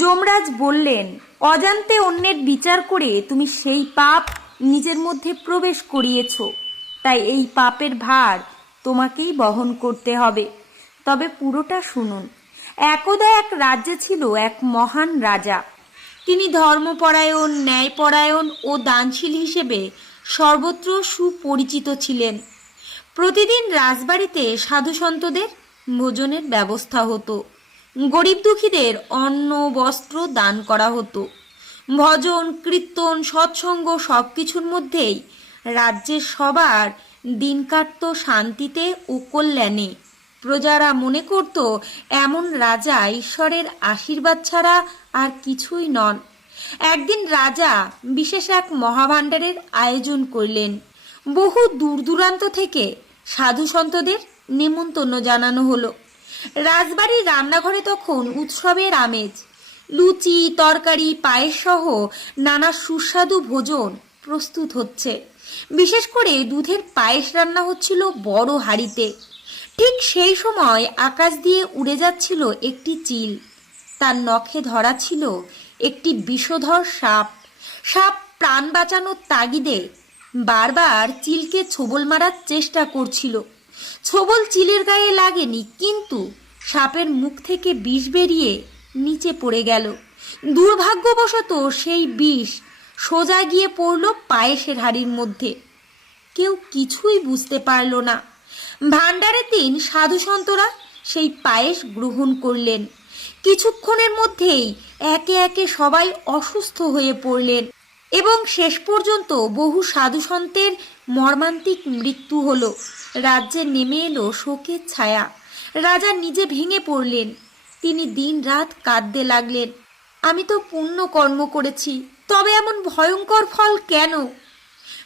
যমরাজ বললেন, অজান্তে অন্যের বিচার করে তুমি সেই পাপ নিজের মধ্যে প্রবেশ করিয়েছ, তাই এই পাপের ভার তোমাকেই বহন করতে হবে। তবে পুরোটা শুনুন। একদা এক রাজ্যে ছিল এক মহান রাজা। তিনি ধর্মপরায়ণ, ন্যায়পরায়ণ ও দানশীল হিসেবে সর্বত্র সুপরিচিত ছিলেন। প্রতিদিন রাজবাড়িতে সাধুসন্তদের ভোজনের ব্যবস্থা হতো। গরিব দুঃখীদের অন্ন বস্ত্র দান করা হতো। ভজন কীর্তন সৎসঙ্গ সবকিছুর মধ্যেই রাজ্যের সবার দিন কাটত শান্তিতে ও কল্যাণে। প্রজারা মনে করত এমন রাজা ঈশ্বরের আশীর্বাদ ছাড়া আর কিছুই নন। একদিন রাজা বিশেষ এক মহাভাণ্ডারের আয়োজন করলেন। বহু দূর দূরান্ত থেকে সাধু সন্তদের নেমন্তন্ন জানানো হলো। রাজবাড়ির রান্নাঘরে তখন উৎসবের আমেজ। লুচি তরকারি পায়েস সহ নানা সুস্বাদু ভোজন প্রস্তুত হচ্ছে। বিশেষ করে দুধের পায়েস রান্না হচ্ছিল বড় হাঁড়িতে। ঠিক সেই সময় আকাশ দিয়ে উড়ে যাচ্ছিল একটি চিল। তার নখে ধরা ছিল একটি বিষধর সাপ। সাপ প্রাণ বাঁচানোর তাগিদে বারবার চিলকে ছোবল মারার চেষ্টা করছিল। ছোবল চিলের গায়ে লাগেনি, কিন্তু সাপের মুখ থেকে বিষ বেরিয়ে নিচে পড়ে গেল। দুর্ভাগ্যবশত সেই বিষ সোজা গিয়ে পড়ল পায়েসের হাঁড়ির মধ্যে। কেউ কিছুই বুঝতে পারল না। ভাণ্ডারের দিন সাধু সন্তরা সেই পায়েস গ্রহণ করলেন। কিছুক্ষণের মধ্যেই একে একে সবাই অসুস্থ হয়ে পড়লেন এবং শেষ পর্যন্ত বহু সাধু সন্তের মর্মান্তিক মৃত্যু হলো। রাজ্যে নেমে এলো শোকের ছায়া। রাজা নিজে ভেঙে পড়লেন। তিনি দিন রাত কাঁদতে লাগলেন। আমি তো পুণ্য কর্ম করেছি, তবে এমন ভয়ঙ্কর ফল কেন?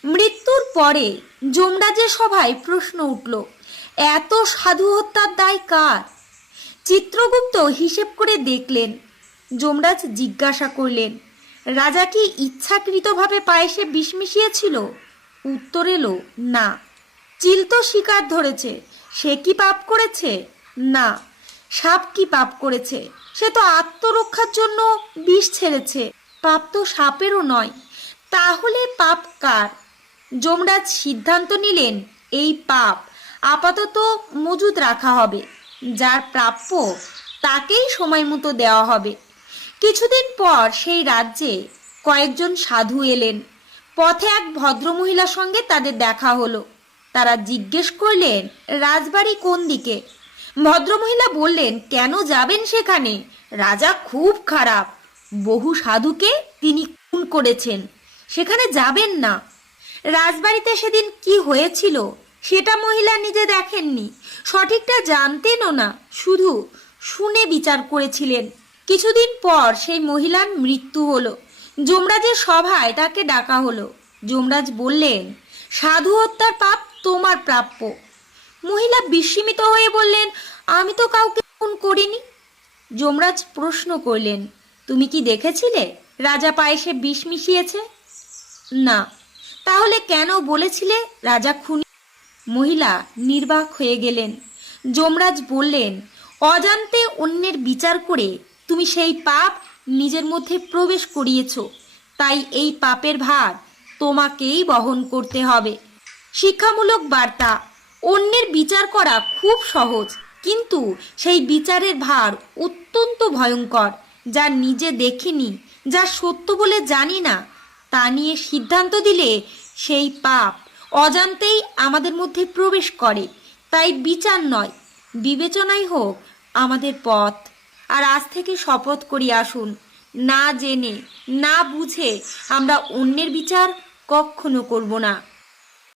মৃত্যুর পরে যমরাজের সভায় প্রশ্ন উঠল, এত সাধু হত্যার দায় কার? চিত্রগুপ্ত হিসেব করে দেখলেন। যমরাজ জিজ্ঞাসা করলেন, রাজা কি ইচ্ছাকৃতভাবে পায়েসে বিষ মিশিয়েছিল? উত্তর এলো, না। চিল তো শিকার ধরেছে, সে কি পাপ করেছে? না। সাপ কি পাপ করেছে? সে তো আত্মরক্ষার জন্য বিষ ছেড়েছে। পাপ তো সাপেরও নয়। তাহলে পাপ কার? যমরাজ সিদ্ধান্ত নিলেন, এই পাপ আপাতত মজুদ রাখা হবে। যার প্রাপ্য তাকেই সময় মতো দেওয়া হবে। কিছুদিন পর সেই রাজ্যে কয়েকজন সাধু এলেন। পথে এক ভদ্রমহিলার সঙ্গে তাদের দেখা হলো। তারা জিজ্ঞেস করলেন, রাজবাড়ি কোন দিকে? ভদ্রমহিলা বললেন, কেন যাবেন সেখানে? রাজা খুব খারাপ, বহু সাধুকে তিনি খুন করেছেন, সেখানে যাবেন না। রাজবাড়িতে সেদিন কি হয়েছিল সেটা মহিলা নিজে দেখেননি, সঠিকটা জানতেনও না, শুধু শুনে বিচার করেছিলেন। কিছুদিন পর সেই মহিলার মৃত্যু হলো। যমরাজের সভায় তাকে ডাকা হলো। যমরাজ বললেন, সাধু হত্যার পাপ তোমার প্রাপ্য। মহিলা বিস্মিত হয়ে বললেন, আমি তো কাউকে খুন করিনি। যমরাজ প্রশ্ন করলেন, তুমি কি দেখেছিলে রাজা পায়েসে বিষ মিশিয়েছে? না। তাহলে কেন বলেছিলে রাজা খুনি? মহিলা নির্বাক হয়ে গেলেন। যমরাজ বললেন, অজান্তে অন্যের বিচার করে তুমি সেই পাপ নিজের মধ্যে প্রবেশ করিয়েছ, তাই এই পাপের ভার তোমাকেই বহন করতে হবে। শিক্ষামূলক বার্তা, অন্যের বিচার করা খুব সহজ, কিন্তু সেই বিচারের ভার অত্যন্ত ভয়ঙ্কর। যা নিজে দেখিনি, যা সত্য বলে জানি না, তা নিয়ে সিদ্ধান্ত দিলে সেই পাপ অজান্তেই আমাদের মধ্যে প্রবেশ করে। তাই বিচার নয়, বিবেচনাই হোক আমাদের পথ। আর আজ থেকে শপথ করি, আসুন, না জেনে না বুঝে আমরা অন্যের বিচার কখনো করব না।